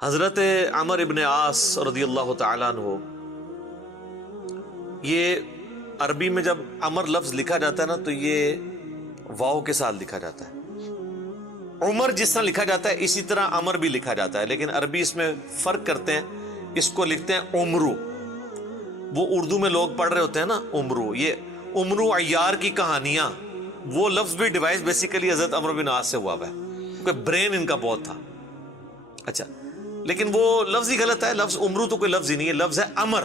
حضرت عمر ابن عاص رضی اللہ تعالیٰ عنہ، یہ عربی میں جب عمر لفظ لکھا جاتا ہے نا تو یہ واو کے ساتھ لکھا جاتا ہے۔ عمر جس طرح لکھا جاتا ہے اسی طرح عمر بھی لکھا جاتا ہے، لیکن عربی اس میں فرق کرتے ہیں، اس کو لکھتے ہیں عمرو۔ وہ اردو میں لوگ پڑھ رہے ہوتے ہیں نا عمرو، یہ عمرو عیار کی کہانیاں، وہ لفظ بھی ڈیوائس بیسیکلی حضرت عمر بن عاص سے ہوا ہے، کیونکہ برین ان کا بہت تھا۔ اچھا، لیکن وہ لفظ ہی غلط ہے، لفظ عمرو تو کوئی لفظ ہی نہیں ہے، لفظ ہے امر۔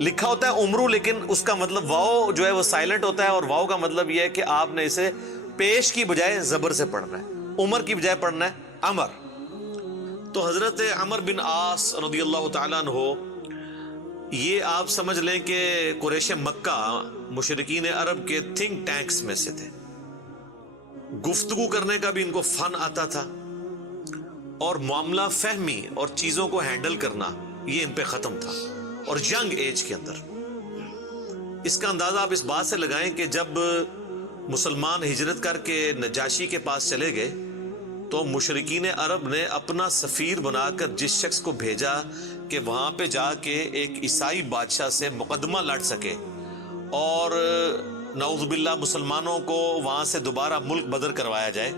لکھا ہوتا ہے عمرو لیکن اس کا مطلب واو جو ہے وہ سائلنٹ ہوتا ہے، اور واو کا مطلب یہ ہے کہ آپ نے اسے پیش کی بجائے زبر سے پڑھنا ہے، عمر کی بجائے پڑھنا ہے امر۔ تو حضرت عمر بن عاص رضی اللہ تعالیٰ عنہ، یہ آپ سمجھ لیں کہ قریش مکہ، مشرکین عرب کے تھنک ٹینکس میں سے تھے۔ گفتگو کرنے کا بھی ان کو فن آتا تھا، اور معاملہ فہمی اور چیزوں کو ہینڈل کرنا یہ ان پہ ختم تھا، اور ینگ ایج کے اندر۔ اس کا اندازہ آپ اس بات سے لگائیں کہ جب مسلمان ہجرت کر کے نجاشی کے پاس چلے گئے تو مشرکین عرب نے اپنا سفیر بنا کر جس شخص کو بھیجا کہ وہاں پہ جا کے ایک عیسائی بادشاہ سے مقدمہ لڑ سکے اور نعوذ باللہ مسلمانوں کو وہاں سے دوبارہ ملک بدر کروایا جائے،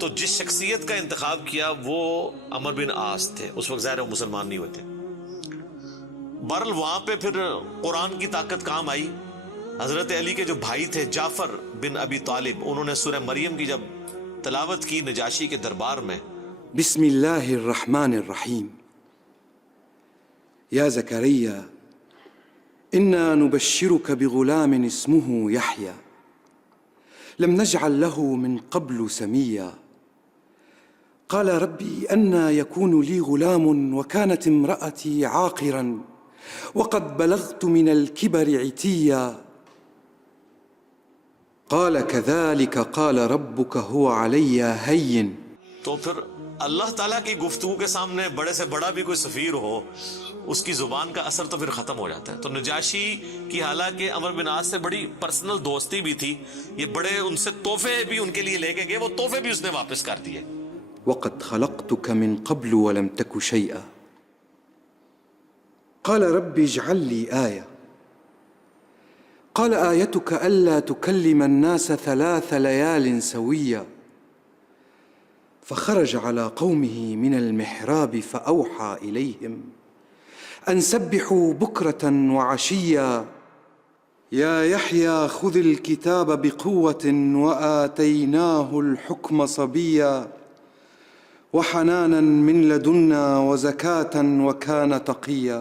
تو جس شخصیت کا انتخاب کیا وہ عمر بن عاص تھے۔ اس وقت ظاہر وہ مسلمان نہیں ہوئے تھے۔ بہرحال وہاں پہ پھر قرآن کی طاقت کام آئی۔ حضرت علی کے جو بھائی تھے جعفر بن ابی طالب، انہوں نے سورہ مریم کی جب تلاوت کی نجاشی کے دربار میں، بسم اللہ الرحمن الرحیم، یا زکریا انا نبشرک بغلام اسمه یحیی لم نجعل له من قبل سمیا قال ربي أنى يكون لي غلام وكانت امرأتي عاقرا وقد بلغت من الكبر عتيا قال كذلك قال ربك هو علي هين۔ تو پھر اللہ تعالیٰ کی گفتگو کے سامنے بڑے سے بڑا بھی کوئی سفیر ہو، اس کی زبان کا اثر تو پھر ختم ہو جاتا ہے۔ تو نجاشی کی حالانکہ عمر بن عاص سے بڑی پرسنل دوستی بھی تھی، یہ بڑے ان سے تحفے بھی ان کے لیے لے کے گئے، وہ تحفے بھی اس نے واپس کر دیے۔ وقد خلقتك من قبل ولم تك شيئا قال رب اجعل لي آية قال آيتك ألا تكلم الناس 3 ليال سويا فخرج على قومه من المحراب فأوحى إليهم أن سبحوا بكرة وعشيا يا يحيى خذ الكتاب بقوة وآتيناه الحكم صبيا وحنانا من لدنا وزكاة وكان تقيا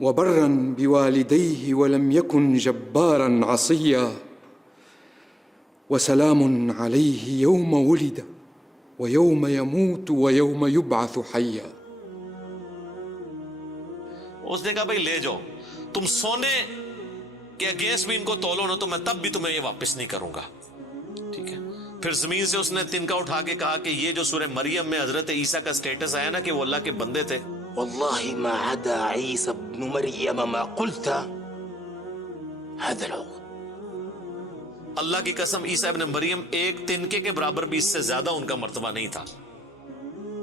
وبرا بوالديه ولم يكن جبارا عصيا وسلام عليه يوم ولد ويوم يموت ويوم يبعث حيا۔ اس نے کہا بھائی لے جاؤ، تم سونے کے اگینسٹ بھی ان کو تولو نا تو میں تب بھی تمہیں یہ واپس نہیں کروں گا، ٹھیک ہے۔ پھر زمین سے اس نے تنکا اٹھا کے کہا کہ یہ جو سورہ مریم میں حضرت عیسیٰ کا سٹیٹس آیا نا کہ وہ اللہ کے بندے تھے، والله ما عدا عيسى ابن مريم ما قلت هذا العقد، اللہ کی قسم عیسیٰ ابن مریم ایک تنکے کے برابر بھی اس سے زیادہ ان کا مرتبہ نہیں تھا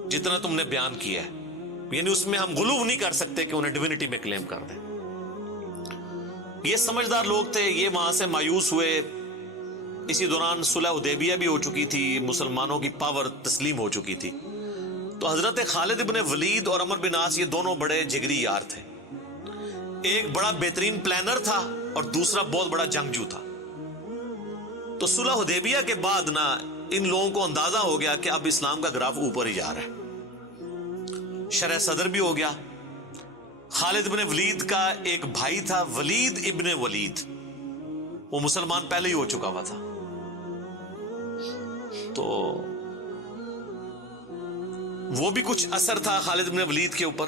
جتنا تم نے بیان کیا ہے، یعنی اس میں ہم غلو نہیں کر سکتے کہ انہیں ڈیوینٹی میں کلیم کر دیں۔ یہ سمجھدار لوگ تھے، یہ وہاں سے مایوس ہوئے۔ اسی دوران صلح حدیبیہ بھی ہو چکی تھی، مسلمانوں کی پاور تسلیم ہو چکی تھی۔ تو حضرت خالد ابن ولید اور عمر بن عاص یہ دونوں بڑے جگری یار تھے، ایک بڑا بہترین پلانر تھا اور دوسرا بہت بڑا جنگجو تھا۔ تو صلح حدیبیہ کے بعد نا ان لوگوں کو اندازہ ہو گیا کہ اب اسلام کا گراف اوپر ہی جا رہا ہے، شرح صدر بھی ہو گیا۔ خالد ابن ولید کا ایک بھائی تھا ولید ابن ولید، وہ مسلمان پہلے ہی ہو چکا ہوا تھا۔ تو وہ بھی کچھ اثر تھا خالد بن ولید کے اوپر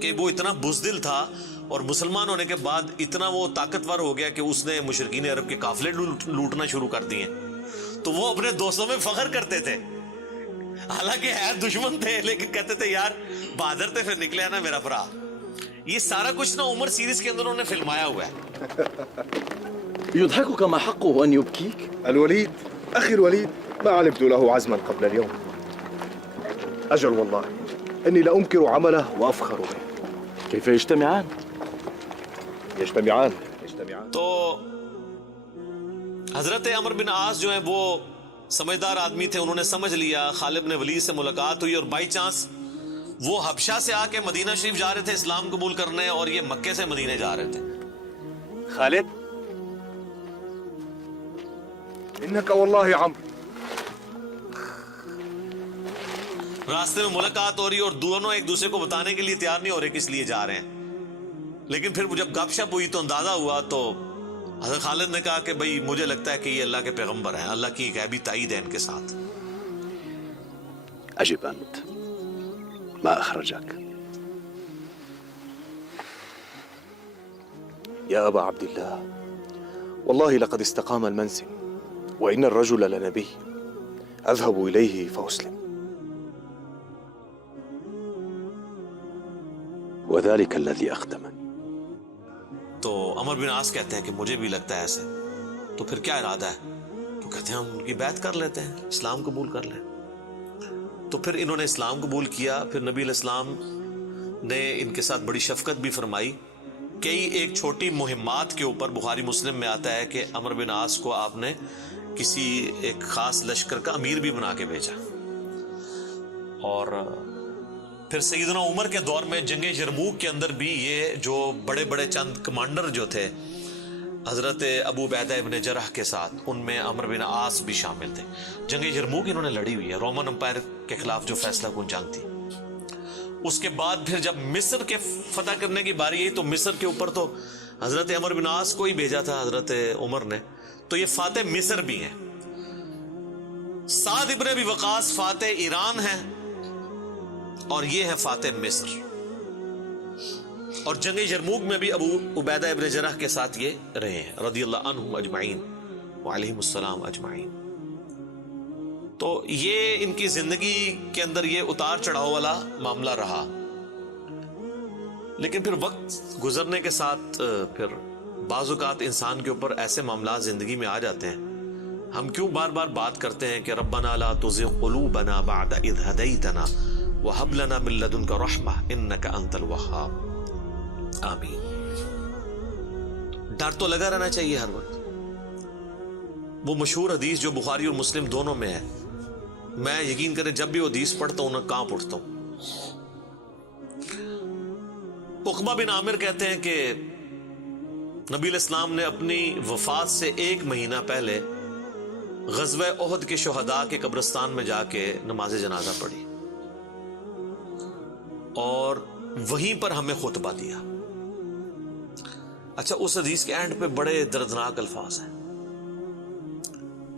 کہ وہ اتنا بزدل تھا، اور مسلمان ہونے کے بعد اتنا وہ طاقتور ہو گیا کہ اس نے مشرکین عرب کے قافلے لوٹنا شروع کر دیے۔ تو وہ اپنے دوستوں میں فخر کرتے تھے، حالانکہ ہے دشمن تھے لیکن کہتے تھے یار بہادر تھے، پھر نکلے نا میرا برا۔ یہ سارا کچھ نا عمر سیریز کے اندر انہوں نے فلمایا ہوا ہے۔ يضحكك ما حقه أن يبكيك؟ الوليد أخي الوليد ما علمت له عزما قبل اليوم. أجل والله إني لأنكر عمله وأفخر به. كيف يجتمعان؟ يجتمعان. تو حضرت عمر بن عاص جو ہیں وہ سمجھدار آدمی تھے. انہوں نے سمجھ لیا خالد بن ولید سے ملاقات ہوئی اور بائی چانس وہ حبشہ سے آ کے مدینہ شریف جا رہے تھے اسلام قبول کرنے, اور یہ مکے سے مدینے جا رہے تھے. خالد إنك والله عمرو. راستے میں ملاقات ہو رہی اور دونوں ایک دوسرے کو بتانے کے لیے تیار نہیں ہو رہے کس لیے جا رہے ہیں. لیکن پھر جب گپ شپ ہوئی تو اندازہ ہوا, تو حضرت خالد نے کہا کہ بھئی مجھے لگتا ہے کہ یہ اللہ کے پیغمبر ہیں, اللہ کی غیبی تائید ہے ان کے ساتھ. أجب أنت ما أخرجك يا أبا عبد الله. والله لقد استقام المنسم وإن الرجل لنبي أذهب إليه فأسلم. وذلك الذي أخدمني. تو عمر بن عاص کہتے ہیں کہ مجھے بھی لگتا ہے ایسے. تو پھر کیا ارادہ ہے؟ تو کہتے ہیں ہم ان کی بیعت کر لیتے ہیں, اسلام قبول کر لیں. تو پھر انہوں نے اسلام قبول کیا. پھر نبی علیہ السلام نے ان کے ساتھ بڑی شفقت بھی فرمائی. کئی ایک چھوٹی مہمات کے اوپر بخاری مسلم میں آتا ہے کہ عمر بن عاص کو آپ نے کسی ایک خاص لشکر کا امیر بھی بنا کے بھیجا. اور پھر سیدنا عمر کے دور میں جنگ یرموک کے اندر بھی یہ جو بڑے بڑے چند کمانڈر جو تھے حضرت ابو عبیدہ ابن جرح کے ساتھ, ان میں عمر بن عاص بھی شامل تھے. جنگ یرموک انہوں نے لڑی ہوئی ہے, رومن امپائر کے خلاف جو فیصلہ کن جنگ تھی. اس کے بعد پھر جب مصر کے فتح کرنے کی باری آئی تو مصر کے اوپر تو حضرت عمر بن عاص کو ہی بھیجا تھا حضرت عمر نے. تو یہ فاتح مصر بھی ہیں. سعد ابن ابی وقاص فاتح ایران ہیں اور یہ ہے فاتح مصر. اور جنگ یرموک میں بھی ابو عبیدہ ابن جرح کے ساتھ یہ رہے ہیں رضی اللہ عنہم اجمعین وعلیہم السلام اجمعین. تو یہ ان کی زندگی کے اندر یہ اتار چڑھاؤ والا معاملہ رہا. لیکن پھر وقت گزرنے کے ساتھ پھر بعض اوقات انسان کے اوپر ایسے معاملات زندگی میں آ جاتے ہیں. ہم کیوں بار بار بات کرتے ہیں کہ ربنا لا تزغ قلوبنا بعد اذ ہدیتنا وہب لنا من لدنک رحمہ انک انت الوہاب. آمین. ڈر تو لگا رہنا چاہیے ہر وقت. وہ مشہور حدیث جو بخاری اور مسلم دونوں میں ہے, میں یقین کریں جب بھی وہ حدیث پڑھتا ہوں نہ کانپ اٹھتا ہوں. عقبہ بن عامر کہتے ہیں کہ نبی علیہ السلام نے اپنی وفات سے 1 مہینہ پہلے غزوہ احد کے شہداء کے قبرستان میں جا کے نماز جنازہ پڑھی اور وہیں پر ہمیں خطبہ دیا. اچھا, اس حدیث کے اینڈ پہ بڑے دردناک الفاظ ہیں.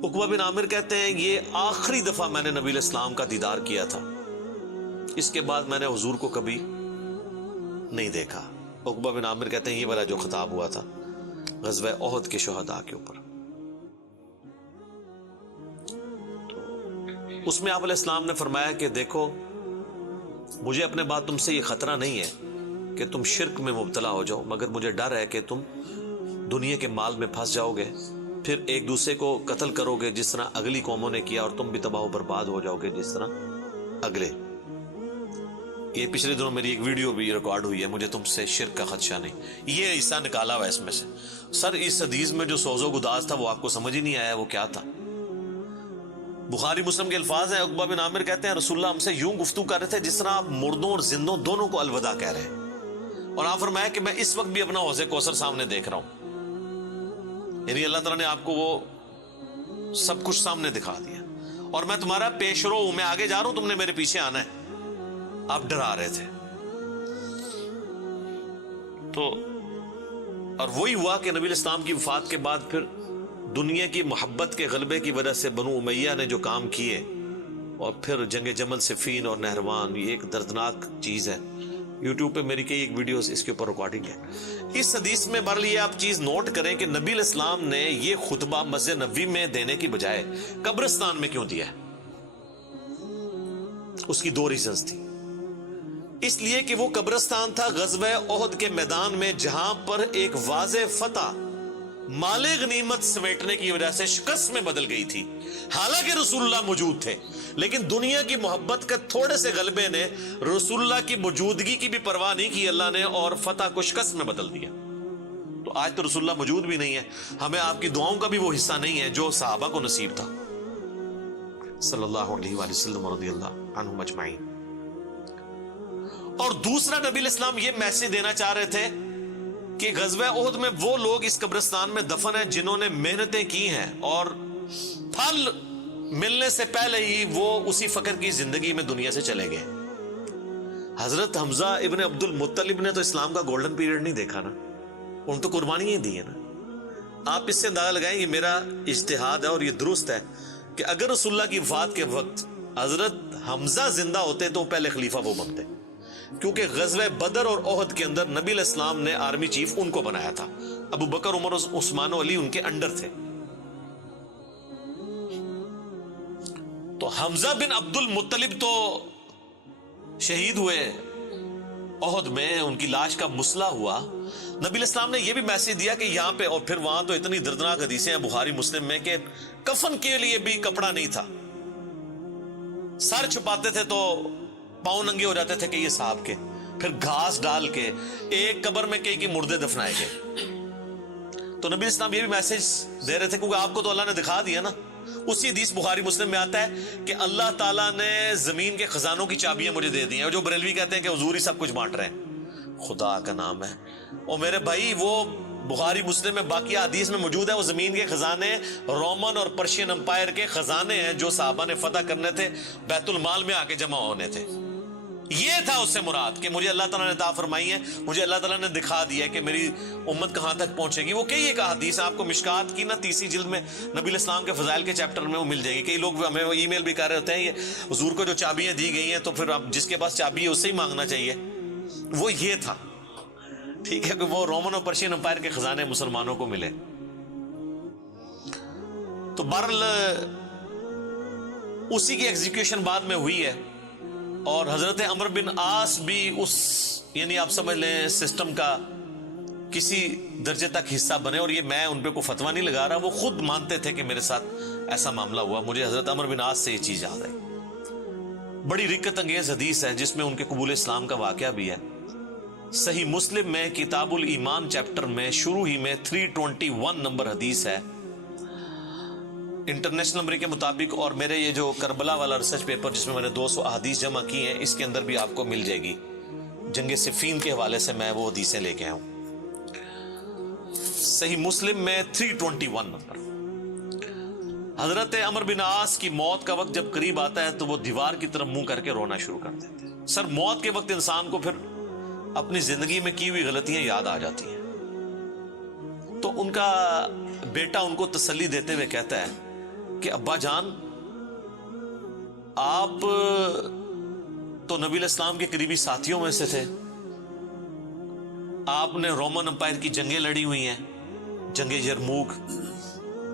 عقبہ بن عامر کہتے ہیں یہ آخری دفعہ میں نے نبی علیہ السلام کا دیدار کیا تھا, اس کے بعد میں نے حضور کو کبھی نہیں دیکھا. عقبہ بن عامر کہتے ہیں یہ والا جو خطاب ہوا تھا غزوہ احد کے شہداء کے اوپر, تو اس میں آپ علیہ السلام نے فرمایا کہ دیکھو مجھے اپنے بعد تم سے یہ خطرہ نہیں ہے کہ تم شرک میں مبتلا ہو جاؤ, مگر مجھے ڈر ہے کہ تم دنیا کے مال میں پھنس جاؤ گے, پھر ایک دوسرے کو قتل کرو گے جس طرح اگلی قوموں نے کیا, اور تم بھی تباہ و برباد ہو جاؤ گے جس طرح اگلے. یہ پچھلے دنوں میری ایک ویڈیو بھی ریکارڈ ہوئی ہے, مجھے تم سے شرک کا خدشہ نہیں. یہ حصہ نکالا ہوا اس میں سے. سر اس حدیث میں جو سوز و گداز تھا وہ آپ کو سمجھ ہی نہیں آیا وہ کیا تھا. بخاری مسلم کے الفاظ ہیں. عقبہ بن عامر کہتے ہیں رسول اللہ ہم سے یوں گفتگو کر رہے تھے جس طرح آپ مردوں اور زندوں دونوں کو الوداع کہہ رہے ہیں, اور آپ فرمایا کہ میں اس وقت بھی اپنا حوض کوثر سامنے دیکھ رہا ہوں. یعنی اللہ تعالیٰ نے آپ کو وہ سب کچھ سامنے دکھا دیا, اور میں تمہارا پیش رو ہوں, میں آگے جا رہا ہوں, تم نے میرے پیچھے آنا ہے. آپ ڈرا رہے تھے. تو اور وہی ہوا کہ نبی علیہ السلام کی وفات کے بعد پھر دنیا کی محبت کے غلبے کی وجہ سے بنو امیہ نے جو کام کیے, اور پھر جنگ جمل صفین اور نہروان, یہ ایک دردناک چیز ہے. یوٹیوب پہ میری کئی ایک ویڈیوز اس کے اوپر ریکارڈنگ ہے. اس حدیث میں بہرحال یہ آپ چیز نوٹ کریں کہ نبی علیہ السلام نے یہ خطبہ مسجد نبوی میں دینے کی بجائے قبرستان میں کیوں دیا ہے؟ اس کی 2 ریزنز تھی. اس لیے کہ وہ قبرستان تھا غزوہ احد کے میدان میں, جہاں پر ایک واضح فتح مال غنیمت سمیٹنے کی وجہ سے شکست میں بدل گئی تھی. حالانکہ رسول اللہ موجود تھے, لیکن دنیا کی محبت کا تھوڑے سے غلبے نے رسول اللہ کی موجودگی کی بھی پرواہ نہیں کی اللہ نے، اور فتح کو شکست میں بدل دیا۔ تو آج تو رسول اللہ موجود بھی نہیں ہے، ہمیں آپ کی دعاؤں کا بھی وہ حصہ نہیں ہے جو صحابہ کو نصیب تھا صلی اللہ علیہ وآلہ وسلم رضی اللہ عنہم اجمعین۔ اور دوسرا نبی علیہ السلام یہ میسج دینا چاہ رہے تھے کہ غزوہ احد میں وہ لوگ اس قبرستان میں دفن ہیں جنہوں نے محنتیں کی ہیں اور پھل ملنے سے پہلے ہی وہ اسی فقر کی زندگی میں دنیا سے چلے گئے۔ حضرت حمزہ ابن عبد المطلب نے تو اسلام کا گولڈن پیریڈ نہیں دیکھا نا، ان تو قربانیاں دی ہیں نا۔ آپ اس سے اندازہ لگائیں، یہ میرا اجتہاد ہے اور یہ درست ہے کہ اگر رسول اللہ کی وفات کے وقت حضرت حمزہ زندہ ہوتے تو پہلے خلیفہ وہ بنتے، کیونکہ غزوہ بدر اور احد کے اندر نبی علیہ السلام نے آرمی چیف ان کو بنایا تھا، ابو بکر عمر عثمان و علی ان کے انڈر تھے۔ تو حمزہ بن عبد المطلب تو شہید ہوئے احد میں، ان کی لاش کا مسئلہ ہوا۔ نبی علیہ السلام نے یہ بھی میسج دیا کہ یہاں پہ، اور پھر وہاں تو اتنی دردناک حدیثیں ہیں بخاری مسلم میں کہ کفن کے لیے بھی کپڑا نہیں تھا، سر چھپاتے تھے تو پاؤں ننگے ہو جاتے تھے کہ یہ صاحب کے، پھر گھاس ڈال کے ایک قبر میں کئی مردے دفنائے گئے۔ تو نبی اسلام یہ بھی میسج دے رہے تھے، کیونکہ آپ کو تو اللہ نے دکھا دیا نا۔ اسی حدیث بخاری مسلم میں آتا ہے کہ اللہ تعالیٰ نے زمین کے خزانوں کی چابیاں مجھے دے دی ہیں، اور جو بریلوی کہتے ہیں کہ حضور ہی سب کچھ بانٹ رہے ہیں، خدا کا نام ہے۔ اور میرے بھائی وہ بخاری مسلم میں باقی حدیث میں موجود ہے، وہ زمین کے خزانے رومن اور پرشین امپائر کے خزانے ہیں جو صحابہ نے فتح کرنے تھے، بیت المال میں آ کے جمع ہونے تھے۔ یہ تھا اس سے مراد کہ مجھے اللہ تعالیٰ نے عطا فرمائی ہے، مجھے اللہ تعالیٰ نے دکھا دیا کہ میری امت کہاں تک پہنچے گی۔ وہ کئی ایک حدیث آپ کو مشکات کی نا 30 جلد میں نبی علیہ السلام کے فضائل کے چیپٹر میں وہ مل جائے گی۔ کئی لوگ ہمیں ای میل بھی کر رہے ہوتے ہیں، یہ حضور کو جو چابیاں دی گئی ہیں تو پھر اب جس کے پاس چابی ہے اس سے ہی مانگنا چاہیے۔ وہ یہ تھا، ٹھیک ہے، کہ وہ رومن اور پرشین امپائر کے خزانے مسلمانوں کو ملے۔ تو بہرحال اسی کی ایگزیکیوشن بعد میں ہوئی ہے، اور حضرت عمر بن عاص بھی اس، یعنی آپ سمجھ لیں سسٹم کا کسی درجے تک حصہ بنے، اور یہ میں ان پہ کوئی فتویٰ نہیں لگا رہا، وہ خود مانتے تھے کہ میرے ساتھ ایسا معاملہ ہوا۔ مجھے حضرت عمر بن عاص سے یہ چیز یاد آئی، بڑی رکت انگیز حدیث ہے جس میں ان کے قبول اسلام کا واقعہ بھی ہے۔ صحیح مسلم میں کتاب الایمان چیپٹر میں شروع ہی میں 321 نمبر حدیث ہے انٹرنیشنل نمبر کے مطابق، اور میرے یہ جو کربلا والا ریسرچ پیپر جس میں میں نے 200 احادیث جمع کی ہیں، اس کے اندر بھی آپ کو مل جائے گی۔ جنگ صفین کے حوالے سے میں وہ حدیثیں لے کے آیا ہوں۔ صحیح مسلم میں 321 نمبر۔ حضرت عمر بن عاص کی موت کا وقت جب قریب آتا ہے تو وہ دیوار کی طرف منہ کر کے رونا شروع کر دیتے ہیں۔ سر موت کے وقت انسان کو پھر اپنی زندگی میں کی ہوئی غلطیاں یاد آ جاتی ہیں۔ تو ان کا بیٹا ان کو تسلی دیتے ہوئے کہتا ہے کہ ابا جان، آپ تو نبی علیہ السلام کے قریبی ساتھیوں میں سے تھے، آپ نے رومن امپائر کی جنگیں لڑی ہوئی ہیں، جنگ یرموک،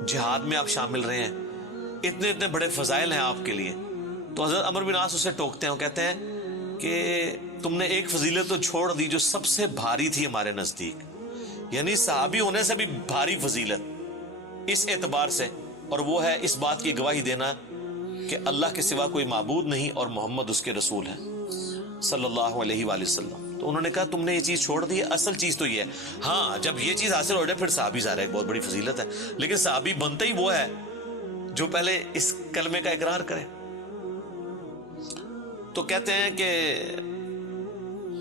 جہاد میں آپ شامل رہے ہیں، اتنے اتنے بڑے فضائل ہیں آپ کے لیے۔ تو حضرت عمر بن عاص اسے ٹوکتے ہیں، وہ کہتے ہیں کہ تم نے ایک فضیلت تو چھوڑ دی جو سب سے بھاری تھی ہمارے نزدیک، یعنی صحابی ہونے سے بھی بھاری فضیلت اس اعتبار سے، اور وہ ہے اس بات کی گواہی دینا کہ اللہ کے سوا کوئی معبود نہیں اور محمد اس کے رسول ہیں صلی اللہ علیہ وآلہ وسلم۔ تو انہوں نے کہا تم نے یہ چیز چھوڑ دی ہے، اصل چیز تو یہ ہے، ہاں جب یہ چیز حاصل ہو جائے پھر صحابی ظاہر ہے ایک بہت بڑی فضیلت ہے، لیکن صحابی بنتا ہی وہ ہے جو پہلے اس کلمے کا اقرار کرے۔ تو کہتے ہیں کہ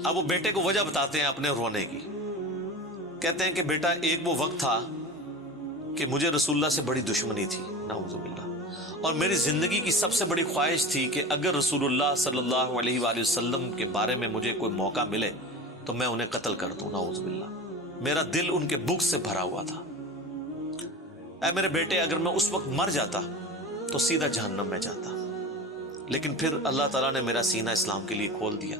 اب وہ بیٹے کو وجہ بتاتے ہیں اپنے رونے کی، کہتے ہیں کہ بیٹا ایک وہ وقت تھا کہ مجھے رسول اللہ سے بڑی دشمنی تھی، نعوذ باللہ، اور میری زندگی کی سب سے بڑی خواہش تھی کہ اگر رسول اللہ صلی اللہ علیہ وآلہ وسلم کے بارے میں مجھے کوئی موقع ملے تو میں انہیں قتل کر دوں، نعوذ باللہ۔ میرا دل ان کے بغض سے بھرا ہوا تھا۔ اے میرے بیٹے، اگر میں اس وقت مر جاتا تو سیدھا جہنم میں جاتا، لیکن پھر اللہ تعالیٰ نے میرا سینہ اسلام کے لیے کھول دیا۔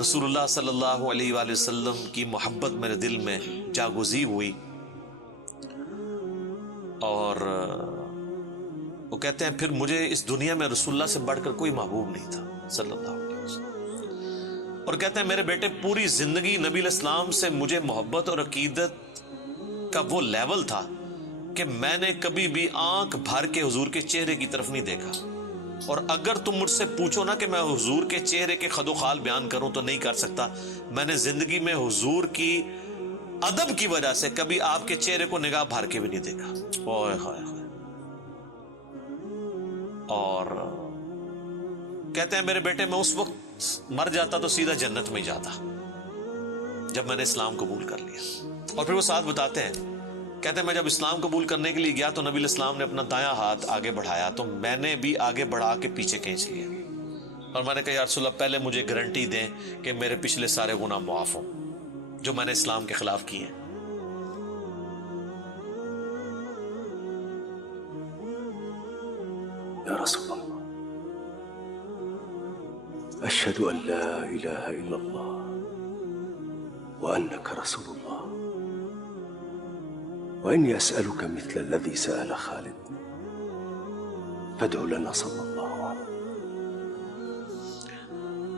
رسول اللہ صلی اللہ علیہ وآلہ وسلم کی محبت میرے دل میں جاگزی ہوئی، اور وہ کہتے ہیں پھر مجھے اس دنیا میں رسول اللہ سے بڑھ کر کوئی محبوب نہیں تھا صلی اللہ علیہ وسلم۔ اور کہتے ہیں میرے بیٹے، پوری زندگی نبی علیہ السلام سے مجھے محبت اور عقیدت کا وہ لیول تھا کہ میں نے کبھی بھی آنکھ بھر کے حضور کے چہرے کی طرف نہیں دیکھا، اور اگر تم مجھ سے پوچھو نا کہ میں حضور کے چہرے کے خد و خال بیان کروں تو نہیں کر سکتا. میں نے زندگی میں حضور کی ادب کی وجہ سے کبھی آپ کے چہرے کو نگاہ بھر کے بھی نہیں دیکھا. اوئے ہائے ہائے. اور کہتے ہیں میرے بیٹے میں اس وقت مر جاتا تو سیدھا جنت میں جاتا جب میں نے اسلام قبول کر لیا. اور پھر وہ ساتھ بتاتے ہیں, کہتے ہیں میں جب اسلام قبول کرنے کے لیے گیا تو نبی علیہ السلام نے اپنا دایاں ہاتھ آگے بڑھایا تو میں نے بھی آگے بڑھا کے پیچھے کھینچ لیا, اور میں نے کہا یا رسول اللہ پہلے مجھے گارنٹی دیں کہ میرے پچھلے سارے گناہ معاف ہوں جو میں نے اسلام کے خلاف کیے ہیں. یا رسول اللہ اشہد ان لا الہ الا اللہ وانک رسول اللہ وإني أسألك مثل الذي سأل خالد فادع لنا صلی اللہ علیہ.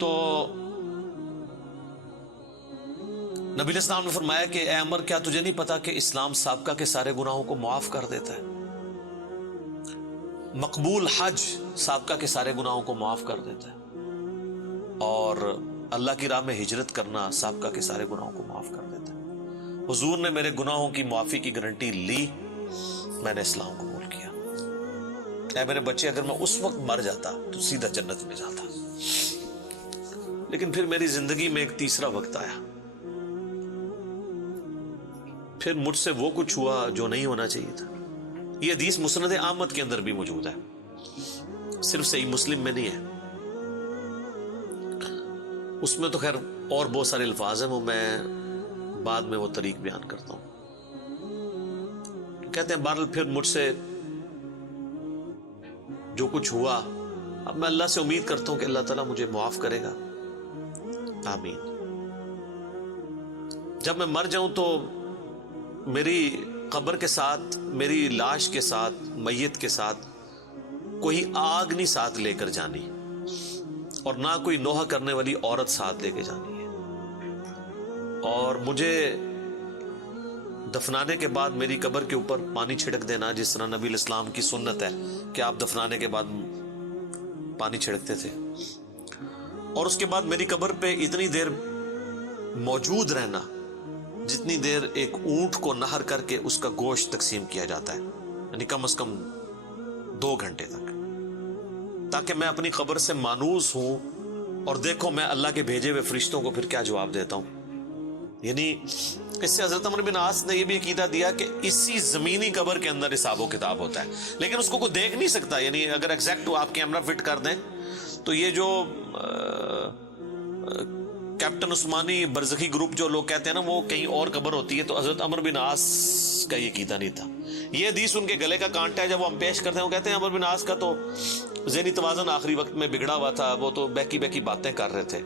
تو نبی علیہ السلام نے فرمایا کہ اے عمر کیا تجھے نہیں پتا کہ اسلام سابقہ کے سارے گناہوں کو معاف کر دیتا ہے, مقبول حج سابقہ کے سارے گناہوں کو معاف کر دیتا ہے, اور اللہ کی راہ میں ہجرت کرنا سابقہ کے سارے گناہوں کو معاف کر دیتا ہے. حضور نے میرے گناہوں کی معافی کی گارنٹی لی, میں نے اسلام قبول کیا. اے میرے بچے اگر میں اس وقت مر جاتا تو سیدھا جنت میں جاتا. لیکن پھر میری زندگی میں ایک تیسرا وقت آیا, پھر مجھ سے وہ کچھ ہوا جو نہیں ہونا چاہیے تھا. یہ حدیث مسند احمد کے اندر بھی موجود ہے, صرف صحیح مسلم میں نہیں ہے. اس میں تو خیر اور بہت سارے الفاظ ہیں, وہ میں بعد میں وہ طریق بیان کرتا ہوں. کہتے ہیں بہرحال پھر مجھ سے جو کچھ ہوا, اب میں اللہ سے امید کرتا ہوں کہ اللہ تعالیٰ مجھے معاف کرے گا, آمین. جب میں مر جاؤں تو میری قبر کے ساتھ, میری لاش کے ساتھ, میت کے ساتھ کوئی آگ نہیں ساتھ لے کر جانی, اور نہ کوئی نوحہ کرنے والی عورت ساتھ لے کے جانی ہے. اور مجھے دفنانے کے بعد میری قبر کے اوپر پانی چھڑک دینا, جس طرح نبی علیہ السلام کی سنت ہے کہ آپ دفنانے کے بعد پانی چھڑکتے تھے. اور اس کے بعد میری قبر پہ اتنی دیر موجود رہنا جتنی دیر ایک اونٹ کو نہر کر کے اس کا گوشت تقسیم کیا جاتا ہے, یعنی کم از کم 2 گھنٹے تک, تاکہ میں اپنی قبر سے مانوس ہوں اور دیکھو میں اللہ کے بھیجے ہوئے فرشتوں کو پھر کیا جواب دیتا ہوں. یعنی اس سے حضرت عمر بن عاص نے یہ بھی عقیدہ دیا کہ اسی زمینی قبر کے اندر حساب و کتاب ہوتا ہے, لیکن اس کو کوئی دیکھ نہیں سکتا. یعنی اگر ایگزیکٹ آپ کیمرہ فٹ کر دیں تو یہ جو کیپٹن عثمانی برزخی گروپ جو لوگ کہتے ہیں نا وہ کہیں اور قبر ہوتی ہے, تو حضرت عمر بن عاص کا یہ عقیدہ نہیں تھا. یہ حدیث ان کے گلے کا کانٹا ہے, جب وہ ہم پیش کرتے ہیں وہ کہتے ہیں عمر بن عاص کا تو ذہنی توازن آخری وقت میں بگڑا ہوا تھا, وہ تو بہکی بہکی باتیں کر رہے تھے,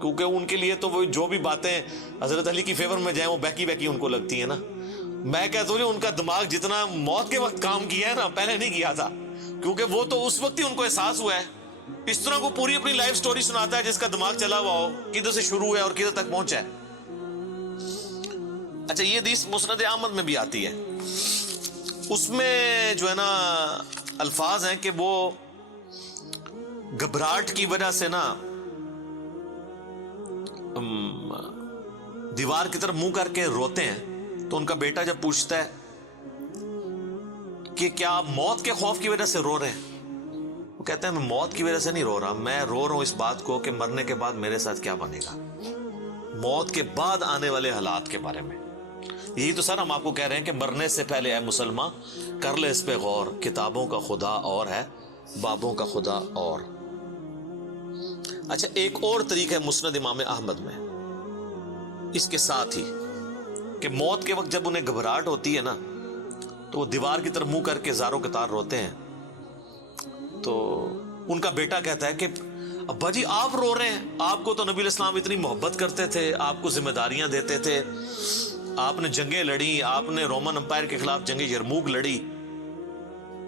کیونکہ ان کے لیے تو وہ جو بھی باتیں حضرت علی کی فیور میں جائیں وہ بہکی بہکی ان کو لگتی ہیں نا. میں کہتا ہوں ان کا دماغ جتنا موت کے وقت کام کیا ہے نا پہلے نہیں کیا تھا, کیونکہ وہ تو اس وقت ہی ان کو احساس ہوا ہے. اس طرح کو پوری اپنی لائف سٹوری سناتا ہے جس کا دماغ چلا ہوا ہو, کدھر سے شروع ہے اور کدھر تک پہنچا ہے. اچھا یہ حدیث مسند احمد میں بھی آتی ہے, اس میں جو ہے نا الفاظ ہیں کہ وہ گھبراہٹ کی وجہ سے نا دیوار کی طرف منہ کر کے روتے ہیں. تو ان کا بیٹا جب پوچھتا ہے کہ کیا آپ موت کے خوف کی وجہ سے رو رہے ہیں, وہ کہتے ہیں میں موت کی وجہ سے نہیں رو رہا, میں رو رہا ہوں اس بات کو کہ مرنے کے بعد میرے ساتھ کیا بنے گا, موت کے بعد آنے والے حالات کے بارے میں. یہی تو سر ہم آپ کو کہہ رہے ہیں کہ مرنے سے پہلے اے مسلمان کر لے اس پہ غور, کتابوں کا خدا اور ہے, بابوں کا خدا اور. اچھا ایک اور طریقہ ہے مسند امام احمد میں اس کے ساتھ ہی کہ موت کے وقت جب انہیں گھبراہٹ ہوتی ہے نا تو وہ دیوار کی طرف منہ کر کے زاروں قطار روتے ہیں. تو ان کا بیٹا کہتا ہے کہ ابا جی آپ رو رہے ہیں, آپ کو تو نبی علیہ السلام اتنی محبت کرتے تھے, آپ کو ذمہ داریاں دیتے تھے, آپ نے جنگیں لڑی, آپ نے رومن امپائر کے خلاف جنگ یرموک لڑی,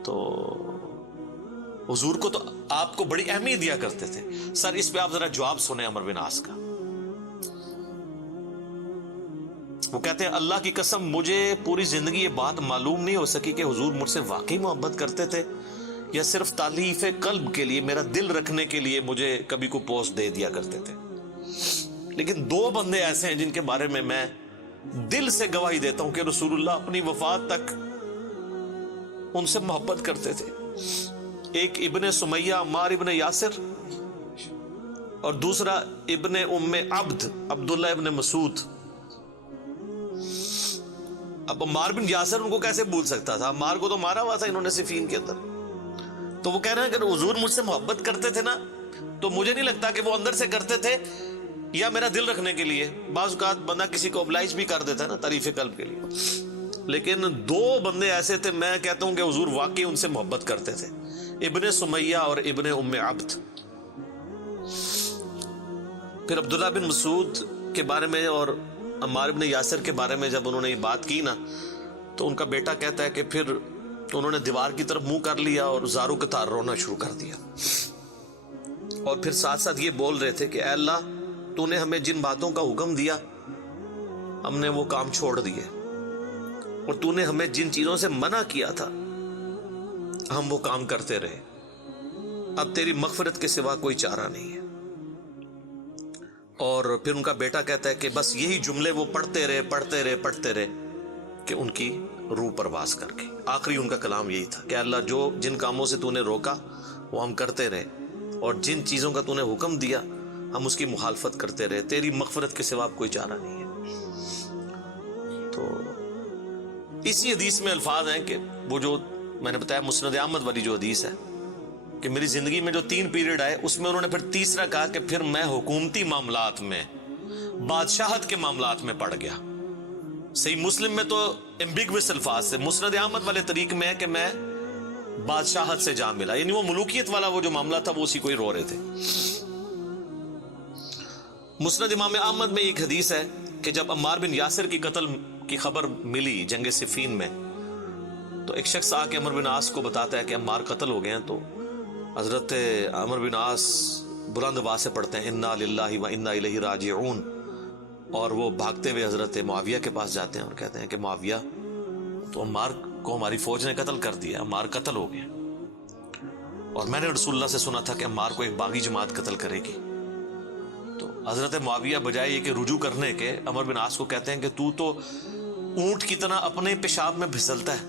تو حضور کو تو آپ کو بڑی اہمیت دیا کرتے تھے. سر اس پہ آپ ذرا جواب سنیں عمر بن عاص کا. وہ کہتے ہیں اللہ کی قسم مجھے پوری زندگی یہ بات معلوم نہیں ہو سکی کہ حضور مجھ سے واقعی محبت کرتے تھے یا صرف تالیف قلب کے لیے، میرا دل رکھنے کے لیے مجھے کبھی کو پوسٹ دے دیا کرتے تھے. لیکن 2 بندے ایسے ہیں جن کے بارے میں دل سے گواہی دیتا ہوں کہ رسول اللہ اپنی وفات تک ان سے محبت کرتے تھے. ایک ابن سمیہ عمار ابن یاسر، اور دوسرا ابن ام عبد عبداللہ ابن مسعود. اب عمار بن یاسر ان کو کیسے بھول سکتا تھا؟ عمار کو تو مارا ہوا تھا انہوں نے صفین کے اندر. تو وہ کہہ رہے ہیں کہ حضور مجھ سے محبت کرتے تھے نا، تو مجھے نہیں لگتا کہ وہ اندر سے کرتے تھے یا میرا دل رکھنے کے لیے. بعض اوقات بندہ کسی کو oblige بھی کر دیتا ہے نا تعریف قلب کے لیے. لیکن 2 بندے ایسے تھے، میں کہتا ہوں کہ حضور واقعی ان سے محبت کرتے تھے، ابن سمیہ اور ابن ام عبد. پھر عبداللہ بن مسعود کے بارے میں اور عمار بن یاسر کے بارے میں جب انہوں نے یہ بات کی نا، تو ان کا بیٹا کہتا ہے کہ پھر انہوں نے دیوار کی طرف منہ کر لیا اور زاروں کے تار رونا شروع کر دیا. اور پھر ساتھ ساتھ یہ بول رہے تھے کہ اے اللہ، تو نے ہمیں جن باتوں کا حکم دیا ہم نے وہ کام چھوڑ دیے، اور تو نے ہمیں جن چیزوں سے منع کیا تھا ہم وہ کام کرتے رہے. اب تیری مغفرت کے سوا کوئی چارہ نہیں ہے. اور پھر ان کا بیٹا کہتا ہے کہ بس یہی جملے وہ پڑھتے رہے کہ ان کی روح پرواز کر گئی. آخری ان کا کلام یہی تھا کہ اللہ، جو جن کاموں سے تو نے روکا وہ ہم کرتے رہے، اور جن چیزوں کا تو نے حکم دیا ہم اس کی مخالفت کرتے رہے، تیری مغفرت کے سوا کوئی چارہ نہیں ہے. تو اسی حدیث میں الفاظ ہیں کہ وہ جو میں نے بتایا مسند احمد والی جو حدیث ہے کہ میری زندگی میں جو 3 پیریڈ آئے، اس میں انہوں نے پھر تیسرا کہا کہ پھر میں حکومتی معاملات میں، بادشاہت کے معاملات میں پڑ گیا. صحیح مسلم میں تو ایمبیگوس الفاظ سے، مسند احمد والے طریق میں ہے کہ میں بادشاہت سے جا ملا، یعنی وہ ملوکیت والا وہ جو معاملہ تھا وہ اسی کو ہی رو رہے تھے. مسند امام احمد میں ایک حدیث ہے کہ جب عمار بن یاسر کی قتل کی خبر ملی جنگ صفین میں، تو ایک شخص آ کے عمر بن عاص کو بتاتا ہے کہ عمار قتل ہو گئے ہیں. تو حضرت عمر بن عاص بلند آواز سے پڑھتے ہیں انا للہ و انا الیہ راجعون، اور وہ بھاگتے ہوئے حضرت معاویہ کے پاس جاتے ہیں اور کہتے ہیں کہ معاویہ، تو عمار کو ہماری فوج نے قتل کر دیا، عمار قتل ہو گئے، اور میں نے رسول اللہ سے سنا تھا کہ عمار کو ایک باغی جماعت قتل کرے گی. تو حضرت معاویہ بجائے یہ کہ رجوع کرنے کے، عمر بن عاص کو کہتے ہیں کہ تو اونٹ کی طرح اپنے پیشاب میں پھسلتا ہے،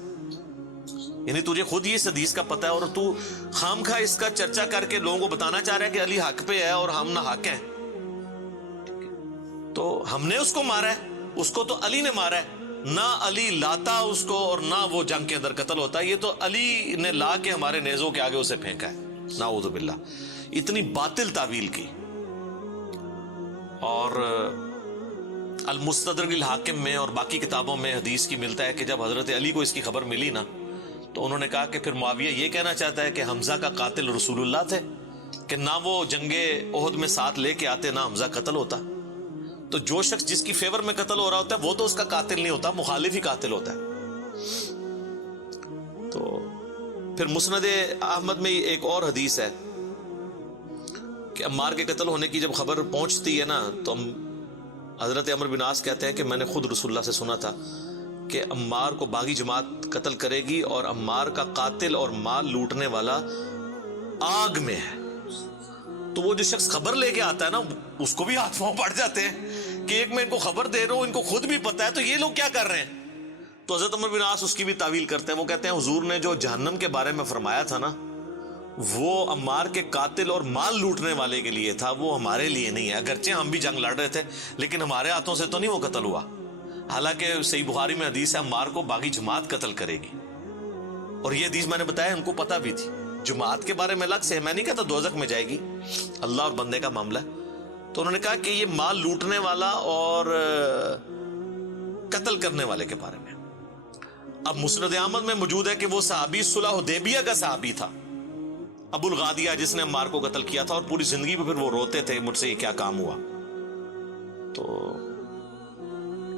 یعنی تجھے خود یہ اس حدیث کا پتہ ہے اور تو خام خواہ اس کا چرچا کر کے لوگوں کو بتانا چاہ رہا ہے کہ علی حق پہ ہے اور ہم نہ حق ہیں. تو ہم نے اس کو مارا ہے، اس کو تو علی نے مارا ہے، نہ علی لاتا اس کو اور نہ وہ جنگ کے اندر قتل ہوتا ہے، یہ تو علی نے لا کے ہمارے نیزوں کے آگے اسے پھینکا ہے، نعوذ باللہ. اتنی باطل تعویل کی. اور المستدرک الحاکم میں اور باقی کتابوں میں حدیث کی ملتا ہے کہ جب حضرت علی کو اس کی خبر ملی نا، تو انہوں نے کہا کہ پھر معاویہ یہ کہنا چاہتا ہے کہ حمزہ کا قاتل رسول اللہ تھے، کہ نہ وہ جنگ احد میں ساتھ لے کے آتے نہ حمزہ قتل ہوتا. تو جو شخص جس کی فیور میں قتل ہو رہا ہوتا ہے وہ تو اس کا قاتل نہیں ہوتا، مخالف ہی قاتل ہوتا ہے. تو پھر مسند احمد میں ایک اور حدیث ہے کہ عمار کے قتل ہونے کی جب خبر پہنچتی ہے نا، تو حضرت عمر بن عاص کہتے ہیں کہ میں نے خود رسول اللہ سے سنا تھا کہ عمار کو باغی جماعت قتل کرے گی، اور عمار کا قاتل اور مال لوٹنے والا آگ میں ہے. تو وہ جو شخص خبر لے کے آتا ہے نا، اس کو بھی ہاتھ پاؤں پڑ جاتے ہیں کہ ایک میں ان کو خبر دے رہا ہوں، ان کو خود بھی پتا ہے، تو یہ لوگ کیا کر رہے ہیں. تو حضرت عمر بن عاص اس کی بھی تعویل کرتے ہیں. وہ کہتے ہیں حضور نے جو جہنم کے بارے میں فرمایا تھا نا، وہ عمار کے قاتل اور مال لوٹنے والے کے لیے تھا، وہ ہمارے لیے نہیں ہے. اگرچہ ہم بھی جنگ لڑ رہے تھے لیکن ہمارے ہاتھوں سے تو نہیں وہ قتل ہوا. حالانکہ صحیح بخاری میں حدیث ہے عمار کو باغی جماعت قتل کرے گی، اور یہ حدیث میں نے بتایا ان کو پتہ بھی تھی. جماعت کے بارے میں الگ سے میں نہیں کہتا دوزخ میں جائے گی، اللہ اور بندے کا معاملہ ہے. تو انہوں نے کہا کہ یہ مال لوٹنے والا اور قتل کرنے والے کے بارے میں. اب مسند احمد میں موجود ہے کہ وہ صحابی صلح حدیبیہ کا صحابی تھا، ابو الغادیہ، جس نے عمار کو قتل کیا تھا، اور پوری زندگی پہ پھر وہ روتے تھے مجھ سے یہ کیا کام ہوا. تو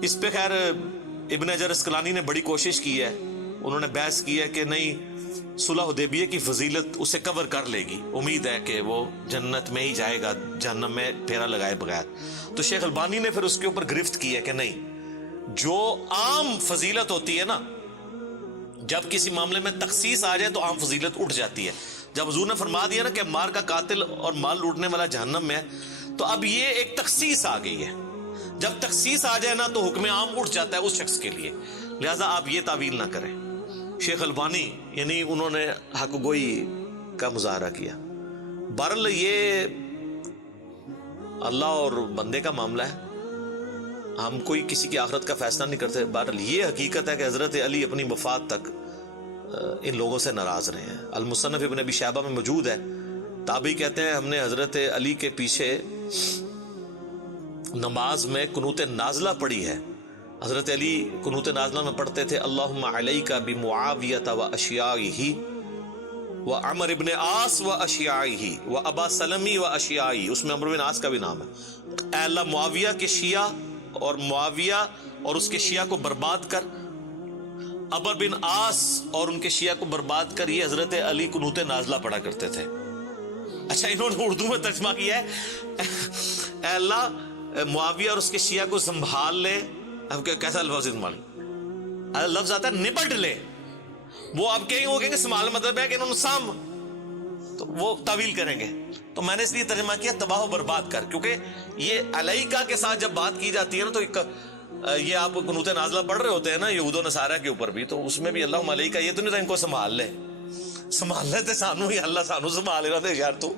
اس پہ خیر ابن حجر اسقلانی نے بڑی کوشش کی ہے، انہوں نے بحث کی ہے کہ نہیں، صلح حدیبیہ کی فضیلت اسے کور کر لے گی، امید ہے کہ وہ جنت میں ہی جائے گا جہنم میں پھیرا لگائے بغیر. تو شیخ البانی نے پھر اس کے اوپر گرفت کی ہے کہ نہیں، جو عام فضیلت ہوتی ہے نا جب کسی معاملے میں تخصیص آ جائے تو عام فضیلت اٹھ جاتی ہے. جب حضور نے فرما دیا نا کہ مار کا قاتل اور مال لوٹنے والا جہنم میں ہے، تو اب یہ ایک تخصیص آ گئی ہے. جب تخصیص آ جائے نا تو حکم عام اٹھ جاتا ہے اس شخص کے لیے. لہذا آپ یہ تعویل نہ کریں. شیخ البانی یعنی انہوں نے حق گوئی کا مظاہرہ کیا. بہرحال یہ اللہ اور بندے کا معاملہ ہے، ہم کوئی کسی کی آخرت کا فیصلہ نہیں کرتے. بہرحال یہ حقیقت ہے کہ حضرت علی اپنی وفات تک ان لوگوں سے ناراض رہے ہیں. المصنف ابن ابی شیبہ میں موجود ہے. تابعی کہتے ہیں ہم نے حضرت علی کے پیچھے نماز میں قنوت نازلہ پڑھی ہے. حضرت علی قنوت نازلہ میں پڑھتے تھے اللہم علیک بمعاویۃ و اشیاعہ و عمر ابن عاص و اشیاعہ و ابا سلمی و اشیاعہ. اس میں عمر بن عاص کا بھی نام ہے. اے اللہ معاویہ کے شیعہ اور معاویہ اور اس کے شیعہ کو برباد کر، عمر بن عاص اور ان کے شیعہ کو برباد کر. یہ حضرت علی قنوت نازلہ پڑھا کرتے تھے. اچھا انہوں نے اردو میں ترجمہ کیا ہے اے اللہ معاویہ اور اس کے شیعہ کو سنبھال لے. اب کیسا لفظ استعمال؟ لفظ آتا ہے نپٹ لے. وہ آپ کہیں وہ کہیں گے سنبھال مطلب ہے کہ انہوں نے سام، تو وہ تعویل کریں گے. تو میں نے اس لیے ترجمہ کیا تباہ و برباد کر، کیونکہ یہ علیکہ کے ساتھ جب بات کی جاتی ہے نا تو یہ آپ قنوت نازلہ پڑھ رہے ہوتے ہیں نا یہود و نصارہ کے اوپر بھی، تو اس میں بھی اللہم علیکہ یہ تو نہیں تھا ان کو سنبھال لے. سنبھال لیتے سانو ہی اللہ سانو سنبھال لینا تھے یار. تو